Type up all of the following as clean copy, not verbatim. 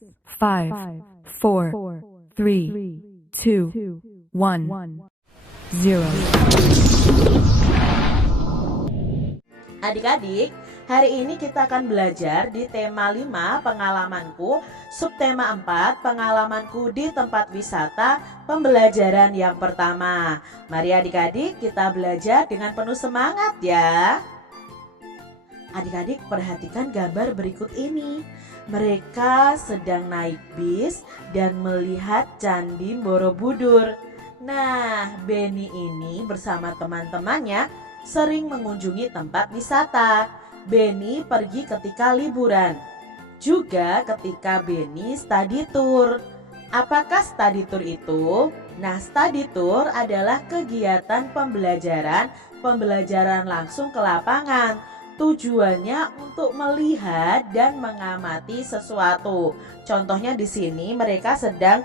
5, 4, 3, 2, 1, 0. Adik-adik, hari ini kita akan belajar di tema 5 pengalamanku, subtema 4 pengalamanku di tempat wisata, pembelajaran yang pertama. Mari adik-adik kita belajar dengan penuh semangat ya. Adik-adik perhatikan gambar berikut ini. Mereka sedang naik bis dan melihat Candi Borobudur. Nah, Beni ini bersama teman-temannya sering mengunjungi tempat wisata. Beni pergi ketika liburan, juga ketika Beni study tour. Apakah study tour itu? Nah, study tour adalah kegiatan pembelajaran langsung ke lapangan. Tujuannya untuk melihat dan mengamati sesuatu. Contohnya di sini mereka sedang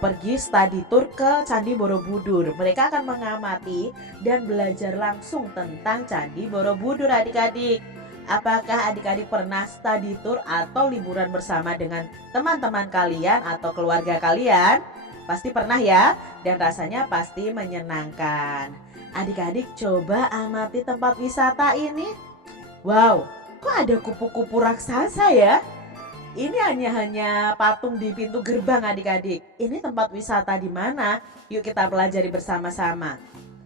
pergi study tour ke Candi Borobudur. Mereka akan mengamati dan belajar langsung tentang Candi Borobudur adik-adik. Apakah adik-adik pernah study tour atau liburan bersama dengan teman-teman kalian atau keluarga kalian? Pasti pernah ya, dan rasanya pasti menyenangkan. Adik-adik coba amati tempat wisata ini. Wow, kok ada kupu-kupu raksasa ya? Ini hanya patung di pintu gerbang adik-adik. Ini tempat wisata di mana? Yuk kita pelajari bersama-sama.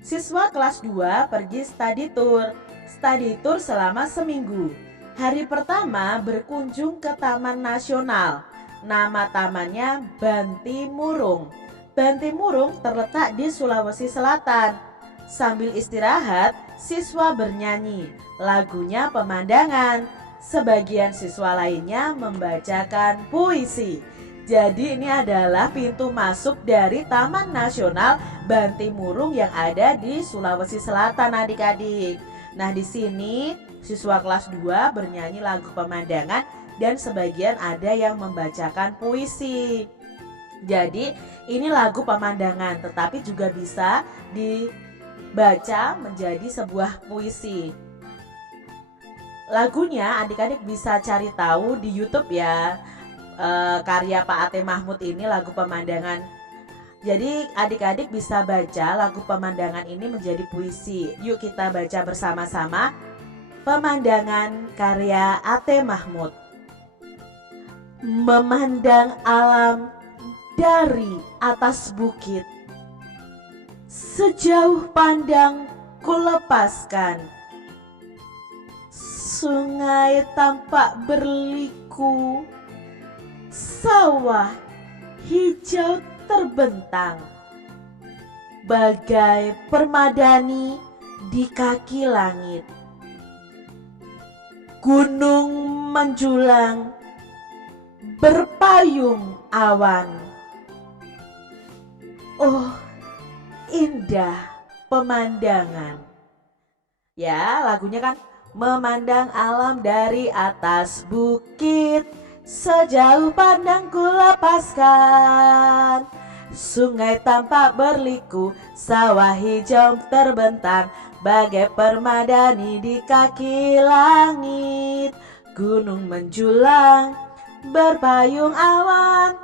Siswa kelas 2 pergi study tour. Study tour selama seminggu. Hari pertama berkunjung ke Taman Nasional. Nama tamannya Bantimurung. Bantimurung terletak di Sulawesi Selatan. Sambil istirahat, siswa bernyanyi. Lagunya pemandangan. Sebagian siswa lainnya membacakan puisi. Jadi ini adalah pintu masuk dari Taman Nasional Bantimurung yang ada di Sulawesi Selatan adik-adik. Nah, di sini siswa kelas 2 bernyanyi lagu pemandangan dan sebagian ada yang membacakan puisi. Jadi ini lagu pemandangan tetapi juga bisa dibaca menjadi sebuah puisi. Lagunya adik-adik bisa cari tahu di YouTube ya, karya Pak Ate Mahmud ini lagu pemandangan. Jadi adik-adik bisa baca lagu pemandangan ini menjadi puisi. Yuk kita baca bersama-sama Pemandangan karya Ate Mahmud. Memandang alam dari atas bukit, sejauh pandang kulepaskan. Sungai tampak berliku, sawah hijau terbentang, bagai permadani di kaki langit. Gunung menjulang, berpayung awan. Oh, indah pemandangan. Ya, lagunya kan memandang alam dari atas bukit, sejauh pandang ku lepaskan. Sungai tampak berliku, sawah hijau terbentang, bagai permadani di kaki langit. Gunung menjulang, berpayung awan.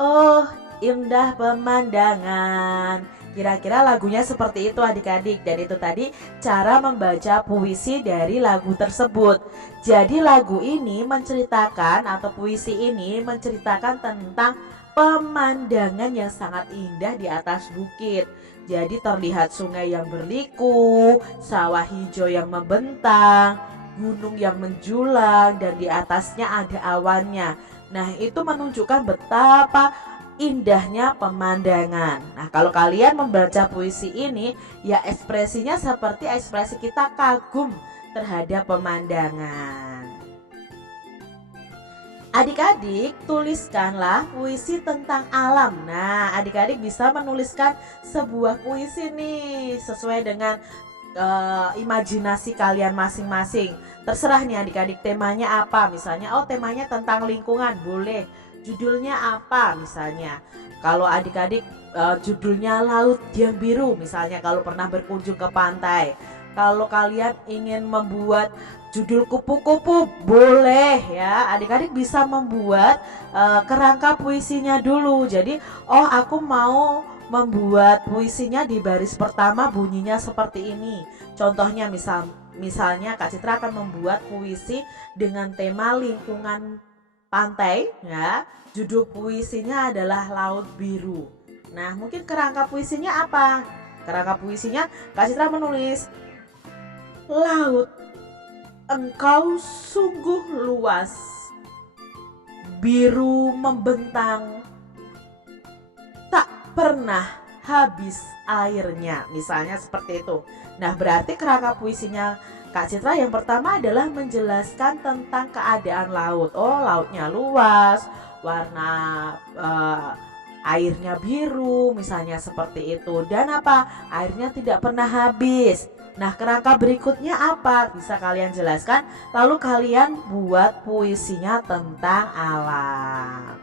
Oh, indah pemandangan. Kira-kira lagunya seperti itu adik-adik. Dan itu tadi cara membaca puisi dari lagu tersebut. Jadi lagu ini menceritakan atau puisi ini menceritakan tentang pemandangan yang sangat indah di atas bukit. Jadi terlihat sungai yang berliku, sawah hijau yang membentang, gunung yang menjulang, dan di atasnya ada awannya. Nah, itu menunjukkan betapa indahnya pemandangan. Nah, kalau kalian membaca puisi ini, ya ekspresinya seperti ekspresi kita kagum terhadap pemandangan. Adik-adik, tuliskanlah puisi tentang alam. Nah, adik-adik bisa menuliskan sebuah puisi nih sesuai dengan imajinasi kalian masing-masing. Terserah nih adik-adik temanya apa. Misalnya, temanya tentang lingkungan, boleh. Judulnya apa misalnya. Kalau adik-adik judulnya Laut yang Biru misalnya, kalau pernah berkunjung ke pantai. Kalau kalian ingin membuat judul kupu-kupu boleh ya. Adik-adik bisa membuat kerangka puisinya dulu. Jadi, oh aku mau membuat puisinya di baris pertama bunyinya seperti ini. Contohnya misalnya Kak Citra akan membuat puisi dengan tema lingkungan pantai ya. Judul puisinya adalah Laut Biru. Nah, mungkin kerangka puisinya apa? Kerangka puisinya Kak Citra menulis, laut engkau sungguh luas, biru membentang, tak pernah habis airnya. Misalnya seperti itu. Nah, berarti kerangka puisinya Kak Citra yang pertama adalah menjelaskan tentang keadaan laut. Oh, lautnya luas, warna airnya biru, misalnya seperti itu. Dan apa? Airnya tidak pernah habis. Nah, kerangka berikutnya apa? Bisa kalian jelaskan, lalu kalian buat puisinya tentang alam.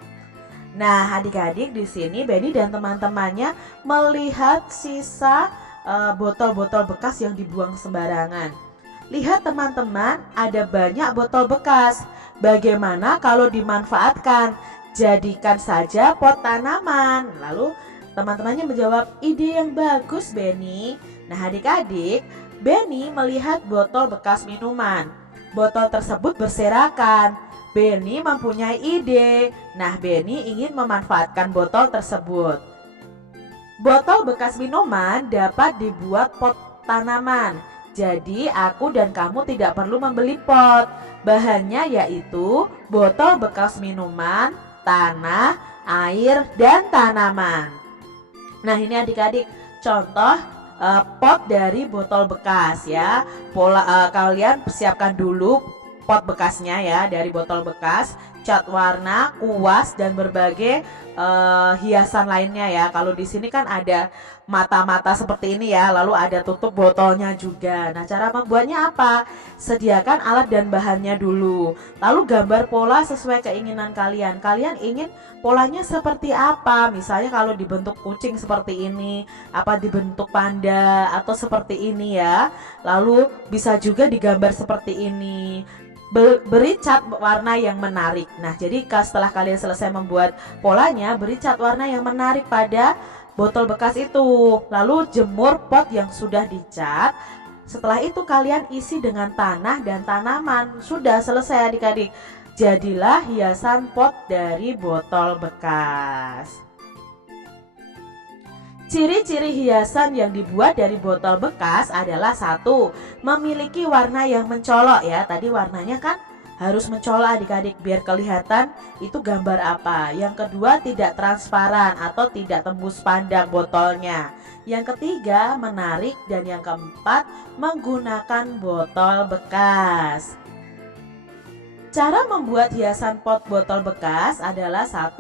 Nah, adik-adik di sini Benny dan teman-temannya melihat sisa botol-botol bekas yang dibuang sembarangan. Lihat teman-teman, ada banyak botol bekas. Bagaimana kalau dimanfaatkan? Jadikan saja pot tanaman. Lalu teman-temannya menjawab, ide yang bagus Benny. Nah, adik-adik, Benny melihat botol bekas minuman. Botol tersebut berserakan. Benny mempunyai ide. Nah, Benny ingin memanfaatkan botol tersebut. Botol bekas minuman dapat dibuat pot tanaman. Jadi, aku dan kamu tidak perlu membeli pot. Bahannya yaitu botol bekas minuman, tanah, air, dan tanaman. Nah, ini adik-adik contoh pot dari botol bekas ya. Kalian siapkan dulu pot bekasnya ya, dari botol bekas, cat warna, kuas, dan berbagai hiasan lainnya ya. Kalau di sini kan ada mata-mata seperti ini ya, lalu ada tutup botolnya juga. Nah, cara membuatnya apa? Sediakan alat dan bahannya dulu, lalu gambar pola sesuai keinginan kalian. Kalian ingin polanya seperti apa? Misalnya kalau dibentuk kucing seperti ini, apa dibentuk panda atau seperti ini ya. Lalu bisa juga digambar seperti ini. Beri cat warna yang menarik. Nah, jadi setelah kalian selesai membuat polanya, beri cat warna yang menarik pada botol bekas itu. Lalu jemur pot yang sudah dicat. Setelah itu kalian isi dengan tanah dan tanaman. Sudah selesai adik-adik. Jadilah hiasan pot dari botol bekas. Ciri-ciri hiasan yang dibuat dari botol bekas adalah 1. Memiliki warna yang mencolok ya. Tadi warnanya kan harus mencolok adik-adik biar kelihatan itu gambar apa. Yang kedua, tidak transparan atau tidak tembus pandang botolnya. Yang ketiga, menarik. Dan yang keempat, menggunakan botol bekas. Cara membuat hiasan pot botol bekas adalah 1.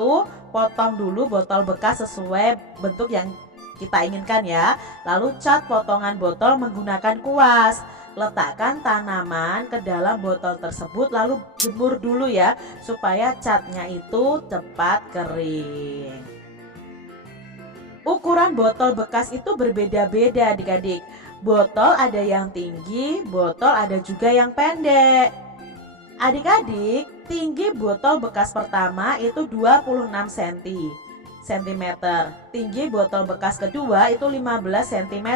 Potong dulu botol bekas sesuai bentuk yang kita inginkan ya. Lalu cat potongan botol menggunakan kuas. Letakkan tanaman ke dalam botol tersebut, lalu jemur dulu ya, supaya catnya itu cepat kering. Ukuran botol bekas itu berbeda-beda adik-adik. Botol ada yang tinggi, botol ada juga yang pendek. Adik-adik, tinggi botol bekas pertama itu 26 cm. Tinggi botol bekas kedua itu 15 cm.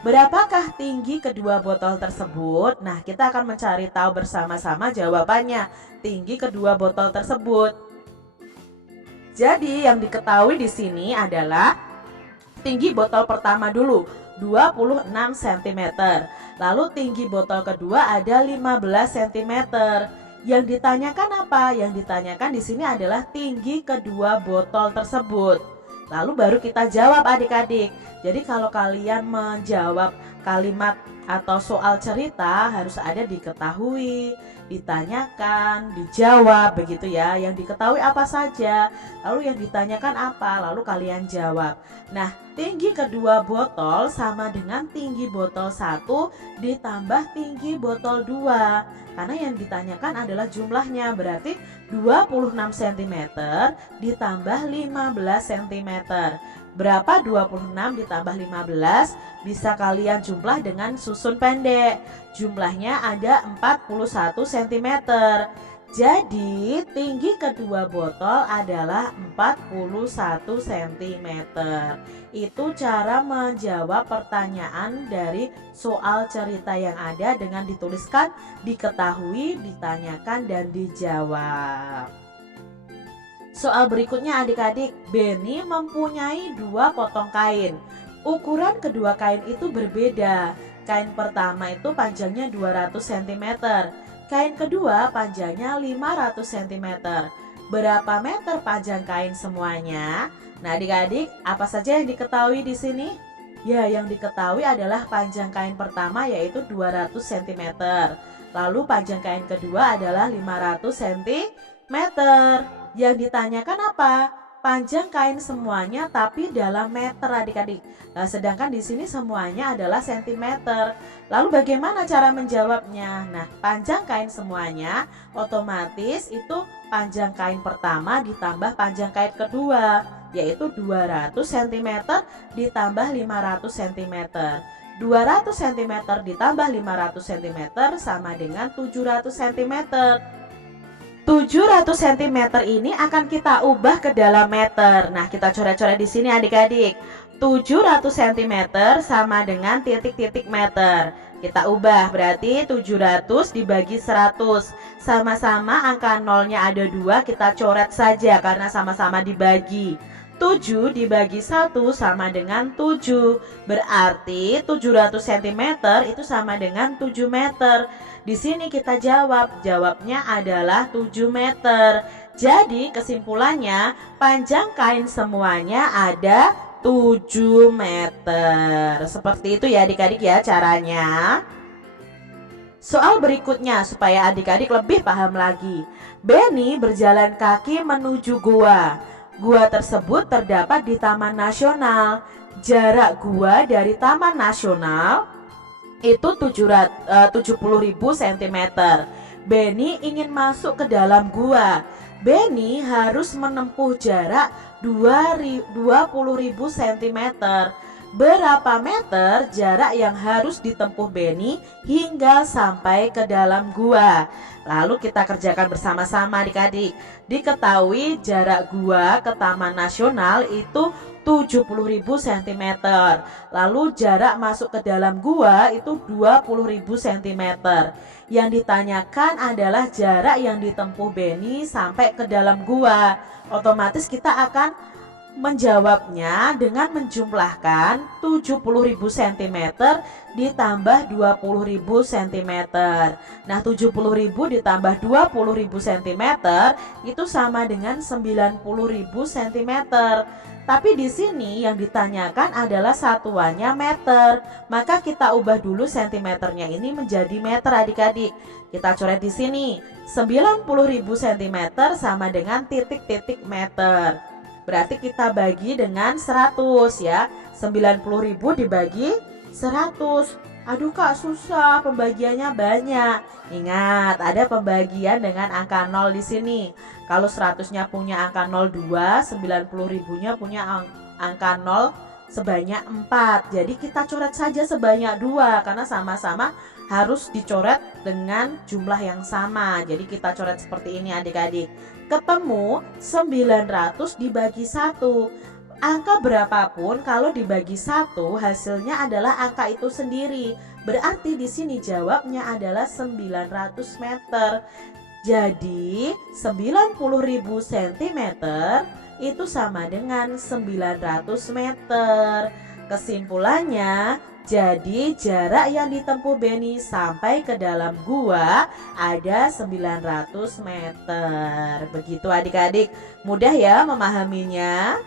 Berapakah tinggi kedua botol tersebut? Nah, kita akan mencari tahu bersama-sama jawabannya. Tinggi kedua botol tersebut. Jadi, yang diketahui di sini adalah tinggi botol pertama dulu, 26 cm. Lalu tinggi botol kedua ada 15 cm. Yang ditanyakan apa? Yang ditanyakan di sini adalah tinggi kedua botol tersebut. Lalu baru kita jawab adik-adik. Jadi kalau kalian menjawab kalimat atau soal cerita harus ada diketahui, ditanyakan, dijawab begitu ya. Yang diketahui apa saja, lalu yang ditanyakan apa, lalu kalian jawab. Nah, tinggi kedua botol sama dengan tinggi botol 1 ditambah tinggi botol 2. Karena yang ditanyakan adalah jumlahnya, berarti 26 cm ditambah 15 cm. Berapa 26 ditambah 15? Bisa kalian jumlah dengan susun pendek. Jumlahnya ada 41 cm. Jadi tinggi kedua botol adalah 41 cm. Itu cara menjawab pertanyaan dari soal cerita yang ada dengan dituliskan, diketahui, ditanyakan, dan dijawab. Soal berikutnya adik-adik, Benny mempunyai 2 potong kain. Ukuran kedua kain itu berbeda. Kain pertama itu panjangnya 200 cm. Kain kedua panjangnya 500 cm. Berapa meter panjang kain semuanya? Nah, adik-adik, apa saja yang diketahui di sini? Ya, yang diketahui adalah panjang kain pertama yaitu 200 cm. Lalu panjang kain kedua adalah 500 cm. Yang ditanyakan apa? Panjang kain semuanya tapi dalam meter adik-adik. Nah, sedangkan di sini semuanya adalah sentimeter. Lalu bagaimana cara menjawabnya? Nah, panjang kain semuanya otomatis itu panjang kain pertama ditambah panjang kain kedua, yaitu 200 cm ditambah 500 cm. 200 cm ditambah 500 cm sama dengan 700 cm. 700 cm ini akan kita ubah ke dalam meter. Nah, kita coret-coret di sini adik-adik. 700 cm sama dengan titik-titik meter. Kita ubah, berarti 700 dibagi 100. Sama-sama angka nolnya ada 2, kita coret saja karena sama-sama dibagi. 7 dibagi 1 sama dengan 7. Berarti 700 cm itu sama dengan 7 meter. Di sini kita jawabnya adalah 7 meter. Jadi kesimpulannya panjang kain semuanya ada 7 meter. Seperti itu ya adik-adik ya caranya. Soal berikutnya supaya adik-adik lebih paham lagi. Benny berjalan kaki menuju gua. Gua tersebut terdapat di Taman Nasional. Jarak gua dari Taman Nasional itu 70.000 cm. Benny ingin masuk ke dalam gua. Benny harus menempuh jarak 20.000 cm. Berapa meter jarak yang harus ditempuh Benny hingga sampai ke dalam gua? Lalu kita kerjakan bersama-sama adik-adik. Diketahui jarak gua ke Taman Nasional itu 70.000 cm. Lalu jarak masuk ke dalam gua itu 20.000 cm. Yang ditanyakan adalah jarak yang ditempuh Benny sampai ke dalam gua. Otomatis kita akan menjawabnya dengan menjumlahkan 70.000 cm ditambah 20.000 cm. Nah, 70.000 ditambah 20.000 cm itu sama dengan 90.000 cm. Tapi di sini yang ditanyakan adalah satuannya meter. Maka kita ubah dulu sentimeternya ini menjadi meter adik-adik. Kita coret di sini. 90.000 cm sama dengan titik-titik meter. Berarti kita bagi dengan 100 ya. 90.000 dibagi 100. Aduh Kak, susah, pembagiannya banyak. Ingat, ada pembagian dengan angka 0 di sini. Kalau 100-nya punya angka 02, 90.000-nya punya angka 0 sebanyak 4. Jadi kita coret saja sebanyak 2 karena sama-sama harus dicoret dengan jumlah yang sama. Jadi kita coret seperti ini adik-adik. Ketemu 900 dibagi 1. Angka berapapun kalau dibagi 1 hasilnya adalah angka itu sendiri. Berarti di sini jawabnya adalah 900 meter. Jadi 90.000 cm itu sama dengan 900 meter. Kesimpulannya, jadi jarak yang ditempuh Benny sampai ke dalam gua ada 900 meter. Begitu adik-adik, mudah ya memahaminya?